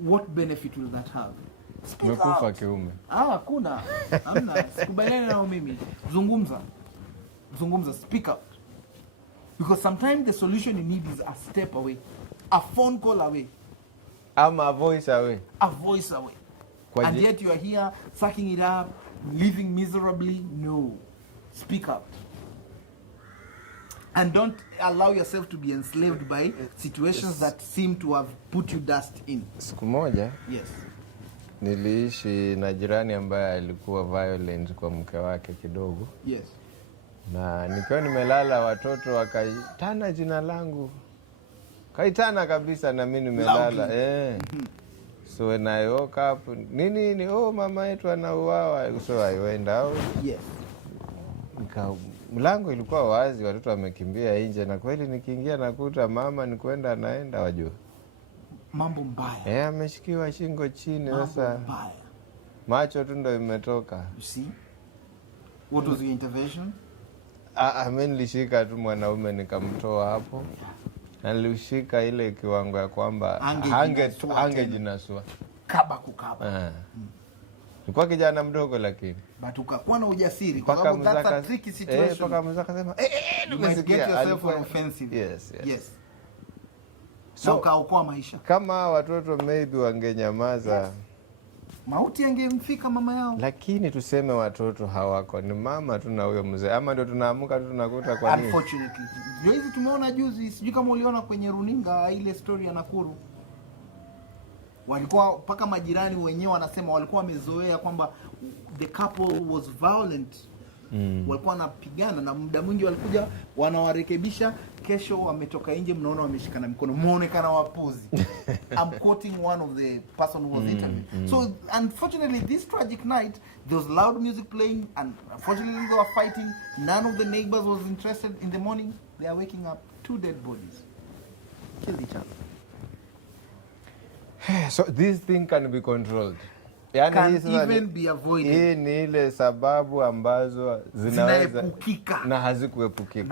What benefit will that have? Umekufa kiume. Hakuna. Hamna. Sikubaliani na mimi. Zungumza. Speak out. Because sometimes the solution you need is a step away. A phone call away. Ama a voice away. A voice away. And yet you are here sucking it up, living miserably. No. Speak out. And don't allow yourself to be enslaved by situations that seem to have put you dust in. Siku moja, yes, niliishi na jirani ambaye alikuwa violent kwa mke wake kidogo. Yes. Na nikiwa nimelala watoto wakaitana jina langu. Kaitana kabisa na mimi nimelala. So when I woke up, nini, oh mama yetu anauawa. So I went out. Yes. Mlango ilikuwa wazi, watoto wamekimbia nje, na kweli nikiingia nakuta mama ni kwenda anaenda wajua. Mambo mbaya. Ameshikiwa shingo chini sasa. Macho tu ndio imetoka. You see? What was your intervention? Mimi nilishika tu mwanaume nikamtoa hapo. Na nilishika ile kiwango ya kwamba hangejinasua. Kaba kukaba. Nilikuwa kijana mdogo lakini. But ukakuwa na ujasiri kwa sababu that's a tricky situation. Paka mzaka sema get yourself on offensive. Yes. So ukaokoa maisha. Kama watoto maybe wangenyamaza, yes, mauti yangemfika mama yao. Lakini tuseme watoto hawako, ni mama tu na huyo mzee, ama ndio tunaamuka tu tunakuta kwa nini? Unfortunately. Ndio hizi tumeona juzi, sijui kama uliona kwenye runinga ile story ya Nakuru. Walikuwa paka majirani wenyewe wanasema walikuwa wamezoea kwamba the couple was violent. Walikuwa wanapigana na muda mwingi walikuja wanawarekebisha, kesho wametoka nje mnaona wameshikana mikono, muonekana wapuzi. I'm quoting one of the person who was interviewed. So unfortunately this tragic night there was loud music playing and unfortunately they were fighting. None of the neighbors was interested. In the morning they are waking up 2 dead bodies. Killed each other. So this thing can be controlled. Can even be avoided. Hii ni ile sababu ambazo zinaweza na hazikuepukika.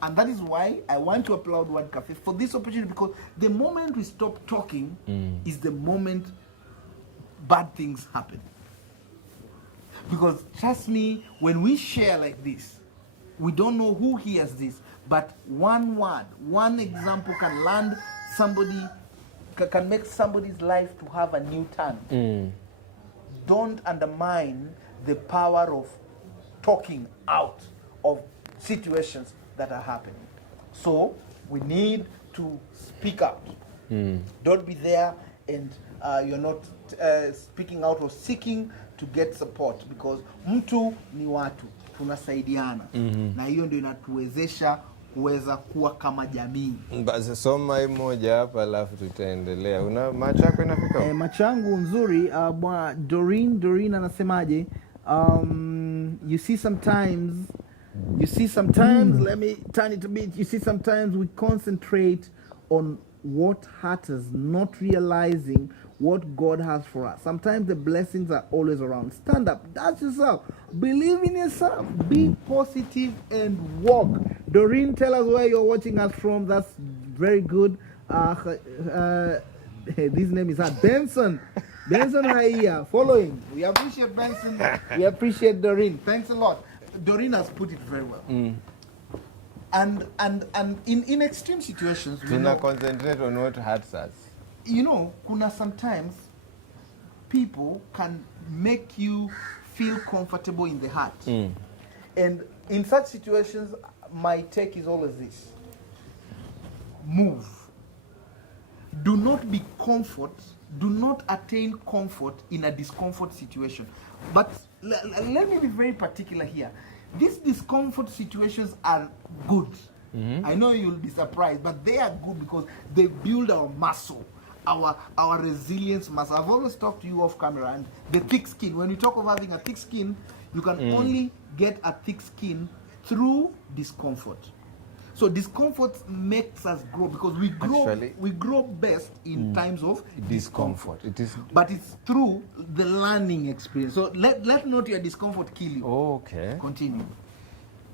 And that is why I want to applaud Word Cafe for this opportunity, because the moment we stop talking is the moment bad things happen. Because trust me, when we share like this, we don't know who hears this, but one word, one example can land somebody, can make somebody's life to have a new turn. Don't undermine the power of talking out of situations that are happening. So we need to speak out. Don't be there and you're not speaking out or seeking to get support, because mtu ni watu, tunasaidiana. Na hiyo ndio inatuwezesha kuweza kuwa kama jamii. Basi soma hii moja hapa alafu tutaendelea. Una macho yako inafika? Macho yangu nzuri. Bwana Doreen anasemaje? You see sometimes let me turn it a bit. You see sometimes we concentrate on what hurt us, not realizing what God has for us. Sometimes the blessings are always around. Stand up, dust yourself, believe in yourself, be positive, and walk. Doreen, tell us where you're watching us from. That's very good. His name is Benson. Benson Haya, following. We appreciate Benson. We appreciate Doreen. Thanks a lot. Doreen has put it very well. And in extreme situations, we know, concentrate on what hurts us. You know, kuna sometimes people can make you feel comfortable in the heart. And in such situations, my take is always this: move. Do not be comfort. Do not attain comfort in a discomfort situation. But let me be very particular here. These discomfort situations are good. I know you'll be surprised, but they are good because they build our muscle, our resilience muscle. I've always talked to you off camera, and the thick skin. When you talk of having a thick skin, you can only get a thick skin through discomfort. So discomfort makes us grow, because we grow best in times of discomfort. It is, but it's through the learning experience. So let not your discomfort kill you. Okay. Continue.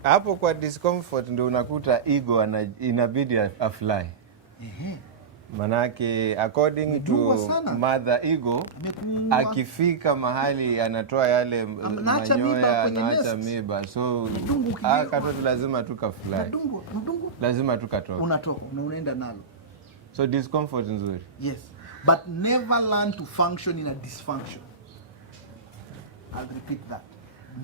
Hapo kwa discomfort ndio unakuta ego inabidi afly. Manake according to mother ego, akifika mahali anatoa yale manyoya, anaacha miba. So katoto lazima tukafly. Lazima tukatoka. Unatoka na unaenda nalo. So discomfort nzuri. Yes. But never learn to function in a dysfunction. I'll repeat that.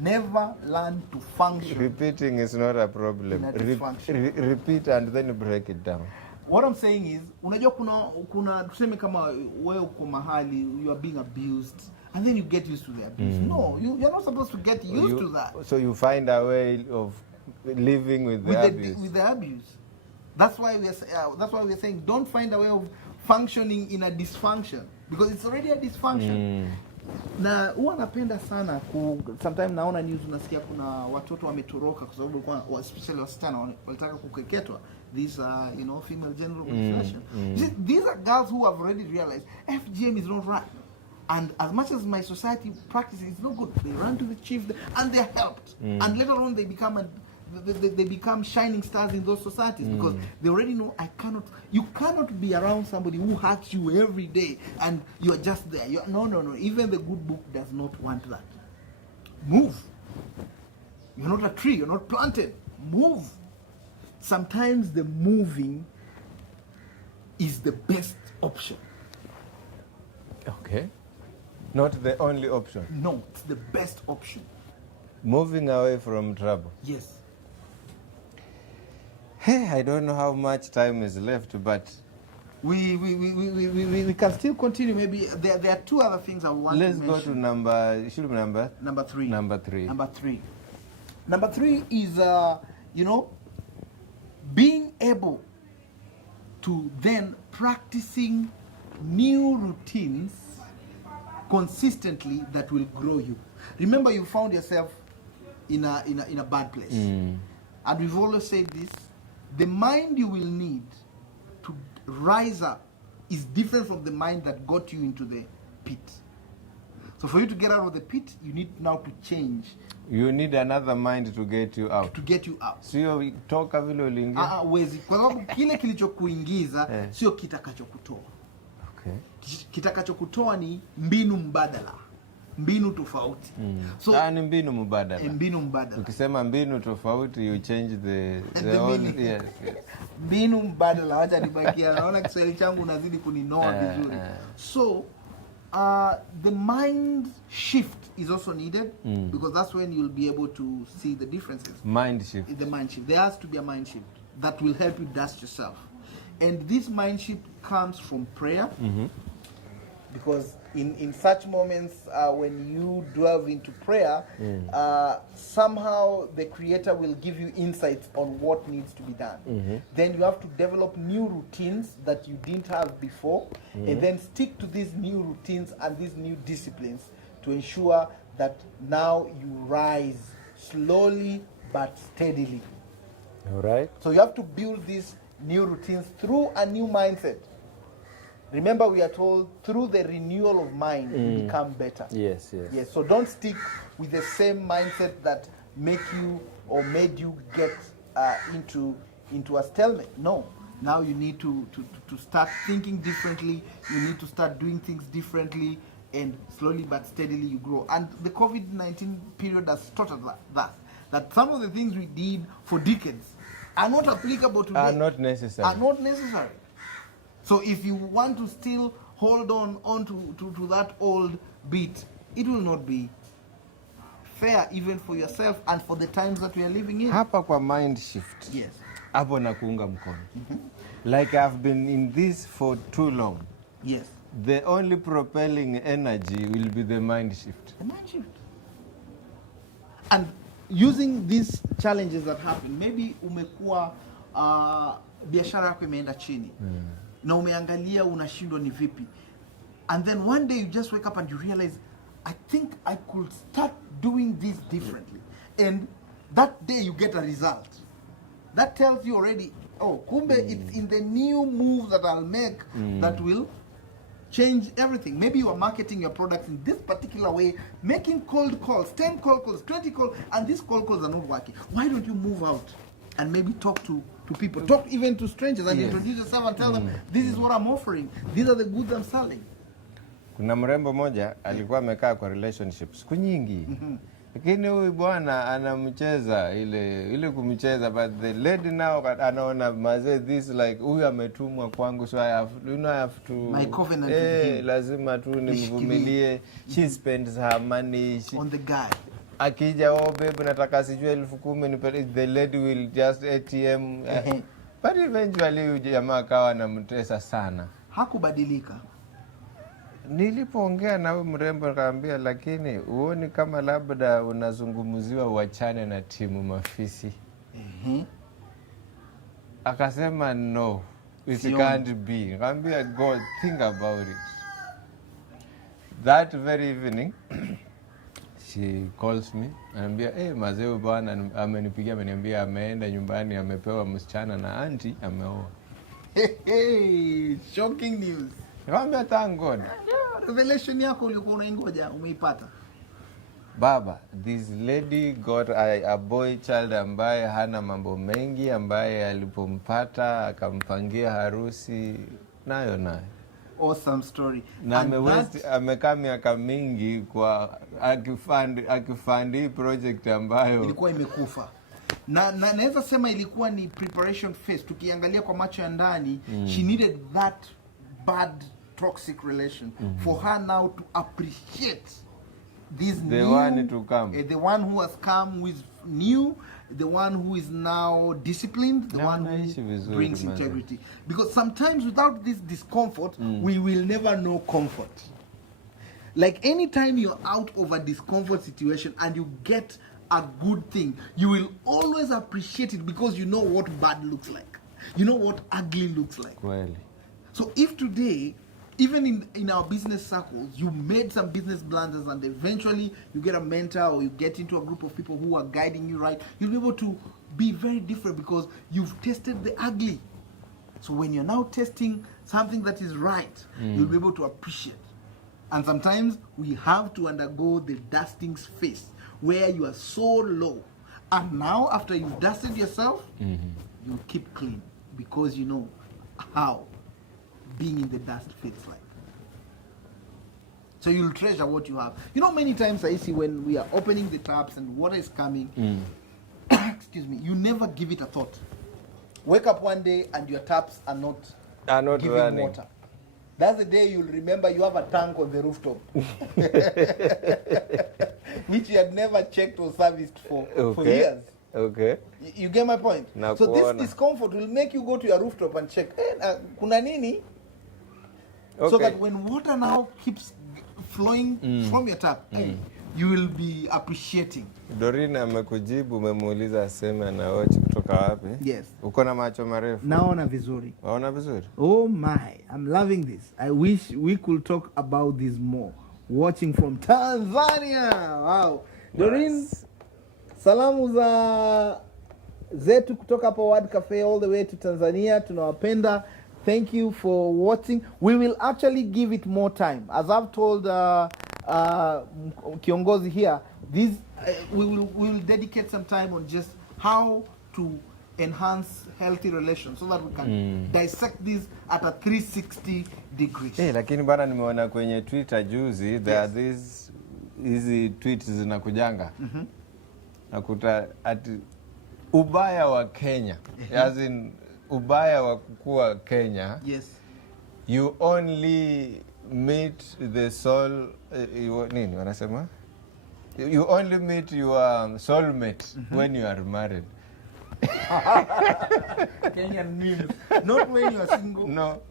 Never learn to function. Repeating is not a problem. Repeat and then break it down. What I'm saying is, unajua kuna tuseme kama wewe uko mahali, you are being abused, and then you get used to the abuse. No, you're not supposed to get used to that. So you find a way of living with the abuse. With the abuse. That's why we're saying don't find a way of functioning in a dysfunction, because it's already a dysfunction. Na huwa napenda sana sometimes naona news, unasikia kuna watoto wametoroka kwa sababu especially wasichana walitaka kukeketwa. These are, female genital mutilation. These are girls who have already realized FGM is not right. And as much as my society practices, it's not good. They run to the chief and they're helped. And later on they become shining stars in those societies, because they already know you cannot be around somebody who hurts you every day and you're just there. No. Even the good book does not want that. Move. You're not a tree, you're not planted. Move. Sometimes the moving is the best option. Okay. Not the only option. No, it's the best option. Moving away from trouble. Yes. Hey, I don't know how much time is left, but we can still continue. Maybe there are two other things I want to mention. Let's go to number 3. Number three is being able to then practicing new routines consistently that will grow you. Remember, you found yourself in a bad place. And we've always said this: the mind you will need to rise up is different from the mind that got you into the pit. So for you to get out of the pit, you need now to change. You need another mind to get you out. To get you out. Sio toka vile uliingia. Wezi. Kwa sababu kile kilichokuingiza sio kitakachokutoa. Okay. Kitakachokutoa ni mbinu mbadala. Mbinu tofauti. So ni mbinu mbadala. Mbinu mbadala. Ukisema mbinu tofauti, you change the whole, yes. Mbinu mbadala. Wacha nibakia. Naona Kiswahili changu unazidi kuninoa vizuri. So the mind shift is also needed, because that's when you'll be able to see the differences. Mind shift. The mind shift. There has to be a mind shift that will help you dust yourself. And this mind shift comes from prayer. Because in such moments, when you delve into prayer, somehow the Creator will give you insights on what needs to be done. Then you have to develop new routines that you didn't have before, and then stick to these new routines and these new disciplines to ensure that now you rise slowly but steadily. All right. So you have to build these new routines through a new mindset. Remember, we are told through the renewal of mind, you become better. Yes. So don't stick with the same mindset that make you or made you get into a stalemate. No. Now you need to start thinking differently. You need to start doing things differently, and slowly but steadily you grow. And the COVID-19 period has taught us that some of the things we did for decades are not applicable today. Are not necessary. So if you want to still hold on to that old beat, it will not be fair even for yourself and for the times that we are living in. Hapa kwa mind shift. Yes. Hapo na kuunga mkono. Like I've been in this for too long. Yes. The only propelling energy will be the mind shift. The mind shift. And using these challenges that happen, maybe umekuwa biashara yako imeenda chini. Na umeangalia unashindwa ni vipi. And then one day you just wake up and you realize, I think I could start doing this differently. And that day you get a result. That tells you already, oh, kumbe it's in the new move that I'll make that will change everything. Maybe you are marketing your products in this particular way, making cold calls, 10 cold calls, 20 calls, and these cold calls are not working. Why don't you move out and maybe talk to people, talk even to strangers and introduce yourself and tell them, this is what I'm offering, these are the goods I'm selling. Kuna mrembo moja alikuwa amekaa kwa relationship siku nyingi. Lakini huyu bwana anamcheza ile kumcheza, but the lady now anaona mazee this like huyu ametumwa kwangu, so I have to my covenant with him. Lazima tu nimvumilie. She spends her money on the guy. Akija, oh babe nataka sijue 10,000, the lady will just ATM. But eventually huyu jamaa akawa anamtesa sana. Hakubadilika. Nilipoongea na huyu mrembo nikamwambia, lakini uone kama labda unazungumziwa uachane na timu mafisi. Akasema no, it can't be. Nikamwambia God, think about it. That very evening she calls me, anambia mazee bwana amenipigia, ameniambia ameenda nyumbani, amepewa msichana na auntie ameoa. Shocking news. Nikamwambia thank God. Revelation yako ulikuwa unaingoja umeipata. Baba, this lady got a boy child ambaye hana mambo mengi, ambaye alipompata akampangia harusi nayo. Awesome story. Na amekaa miaka mingi kwa akifund project ambayo ilikuwa imekufa. Na naweza sema ilikuwa ni preparation phase. Tukiangalia kwa macho ya ndani, she needed that bad toxic relation for her now to appreciate the one to come, the one who has come, who is new, the one who is now disciplined, the one who brings integrity. Because sometimes without this discomfort, we will never know comfort. Like anytime you're out of a discomfort situation and you get a good thing, you will always appreciate it because you know what bad looks like. You know what ugly looks like. Well. So if today, even in our business circles, you made some business blunders and eventually you get a mentor or you get into a group of people who are guiding you right, you'll be able to be very different because you've tasted the ugly. So when you're now testing something that is right, you'll be able to appreciate. And sometimes we have to undergo the dusting phase where you are so low. And now after you've dusted yourself, you keep clean because you know how being in the dust feels like. So you'll treasure what you have. You know, many times I see when we are opening the taps and water is coming, excuse me, you never give it a thought. Wake up one day and your taps are not giving running water. That's the day you'll remember you have a tank on the rooftop, which you had never checked or serviced for years. Okay. You get my point? So this discomfort will make you go to your rooftop and check, kuna nini? Okay. So that when water now keeps flowing from your tap, you will be appreciating. Dorina amekujibu, umemuuliza aseme anaochi kutoka wapi? Yes. Uko na macho marefu? Naona vizuri. Waona vizuri? Oh my, I'm loving this. I wish we could talk about this more. Watching from Tanzania. Wow. Doreen, salamu zetu kutoka hapa Word Cafe all the way to Tanzania. Tunawapenda. thank you for watching. We will actually give it more time. As I've told Kiongozi here, we will dedicate some time on just how to enhance healthy relations so that we can dissect this at a 360 degrees. Lakini bana nimeona kwenye Twitter juzi there are these hizi tweets zinakujanga. Nakuta ati ubaya wa Kenya, as in ubaya wa kukua Kenya. Yes. You only meet the soul nini wanasema? You only meet your soulmate when you are married. Kenyan memes. Not when you are single. No.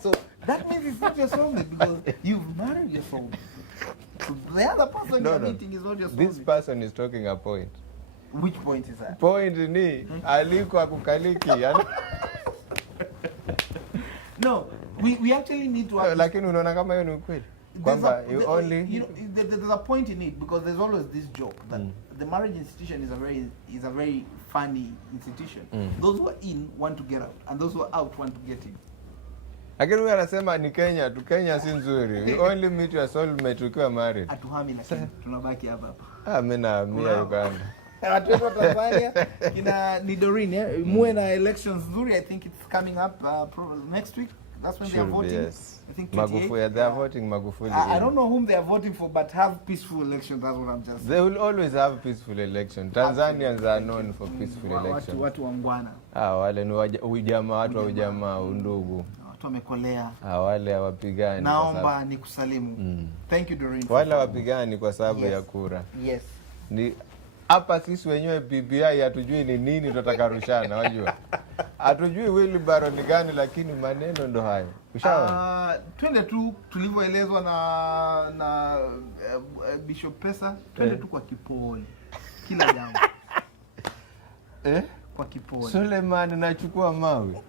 So that means it's not your soulmate because you've married your soulmate. So the other person you're meeting is not your soulmate. This person is talking a point. Which point is that? Point ni aliko akukaliki. No, we actually need to have... Lakini unaona kama hiyo ni ukweli. There's a point in it because there's always this joke that the marriage institution is a very funny institution. Those who are in want to get out and those who are out want to get in. Lakini wewe anasema ni Kenya, Kenya si nzuri. You only meet your soulmate ukiwa married. Atuhami lakini tunabaki hapa. Mimi nahamia Uganda. Watu wa Tanzania kina ni Doreen, muwe na elections nzuri. I think it's coming up probably next week. That's when they are voting. Yes. I think Magufuli, they are voting Magufuli. I don't know whom they are voting for, but have peaceful elections. That's what I'm just saying. They will always have peaceful elections. Tanzanians are known for peaceful elections. Watu wangwana. Wale ni ujamaa, watu wa ujamaa, undugu. Watu wamekolea. Wale hawapigani. Naomba nikusalimu. Thank you Doreen. Wale hawapigani kwa sababu ya kura. Yes. Ni hapa sisi wenyewe BBI hatujui ni nini tutataka rushana, wajua. Hatujui wheelbarrow ni gani lakini maneno ndo hayo. Ushaona? Twende tu tulivyoelezwa na Bishop Pesa, twende tu kwa kipole. Kila jambo. Kwa kipole. Suleiman anachukua mawe.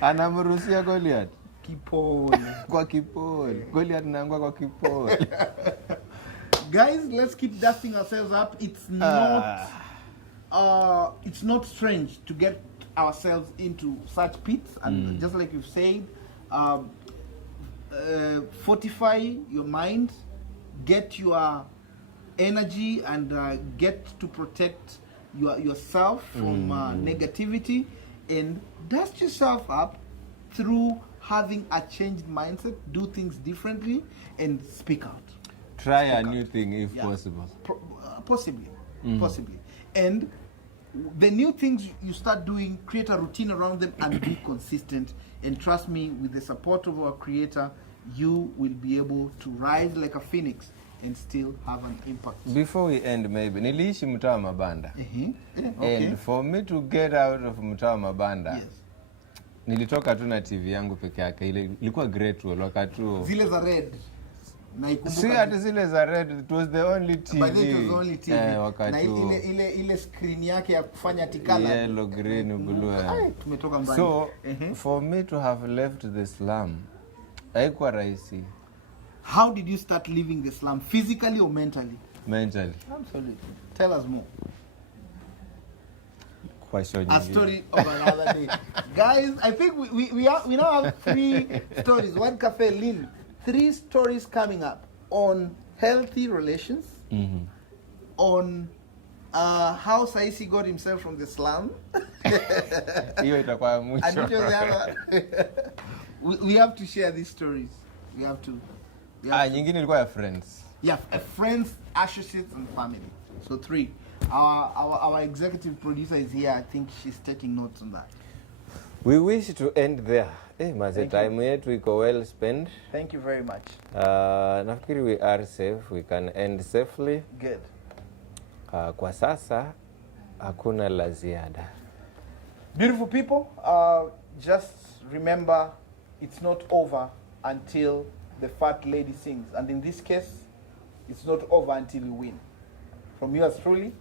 Anamruhusia Goliath kipole. Kwa kipole. Goliath anaangua kwa kipole. Guys, let's keep dusting ourselves up. It's not strange to get ourselves into such pits, and just like you've said, fortify your mind, get your energy, and get to protect yourself from negativity, and dust yourself up through having a changed mindset, do things differently, and speak out. Try a new thing if possible. Possibly. And the new things you start doing, create a routine around them and be consistent. And trust me, with the support of our Creator, you will be able to rise like a phoenix and still have an impact. Before we end, maybe, niliishi mtaa wa Mabanda. And for me to get out of mtaa wa Mabanda, nilitoka tu na TV yangu peke yake. Ilikuwa great wall wakati huo. Zile za red. Si ati zile za red, it was the only TV. But it was only TV. Na ile screen yake ya kufanya tikala. Yellow, green, blue. Tumetoka mbali. So, for me to have left the slum, haikuwa rahisi. How did you start leaving the slum? Physically or mentally? Mentally. Absolutely. Tell us more. A story of another day. Guys, I think we now have 3 stories. One cafe Lynn. 3 stories coming up on healthy relations, on how Saisi got himself from the slum. We have to share these stories. We have to. Nyingine ilikuwa ya friends. Yeah, friends, associates, and family. So 3. Our executive producer is here. I think she's taking notes on that. We wish to end there. Time yetu iko well spent. Thank you very much. Nafikiri we are safe. We can end safely. Good. Kwa sasa hakuna la ziada. Beautiful people, just remember it's not over until the fat lady sings. And in this case, it's not over until you win. From yours truly,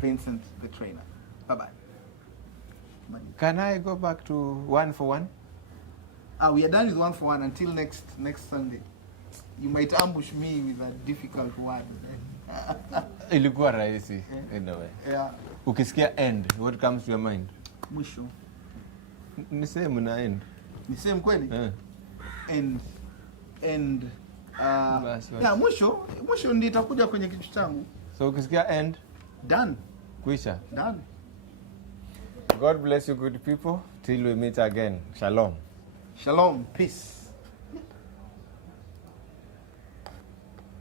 Vincent the trainer. Bye-bye. Can I go back to 1 for 1? We are done with 1 for 1 until next Sunday. You might ambush me with a difficult word. Ilikuwa rahisi in a way. Yeah. Ukisikia end, what comes to your mind? Mwisho. Ni same na end. Ni same kweli? And ya mwisho ndio itakuja kwenye kichwa changu. So ukisikia end, done. Kwisha. Done. God bless you good people till we meet again. Shalom. Shalom. Peace.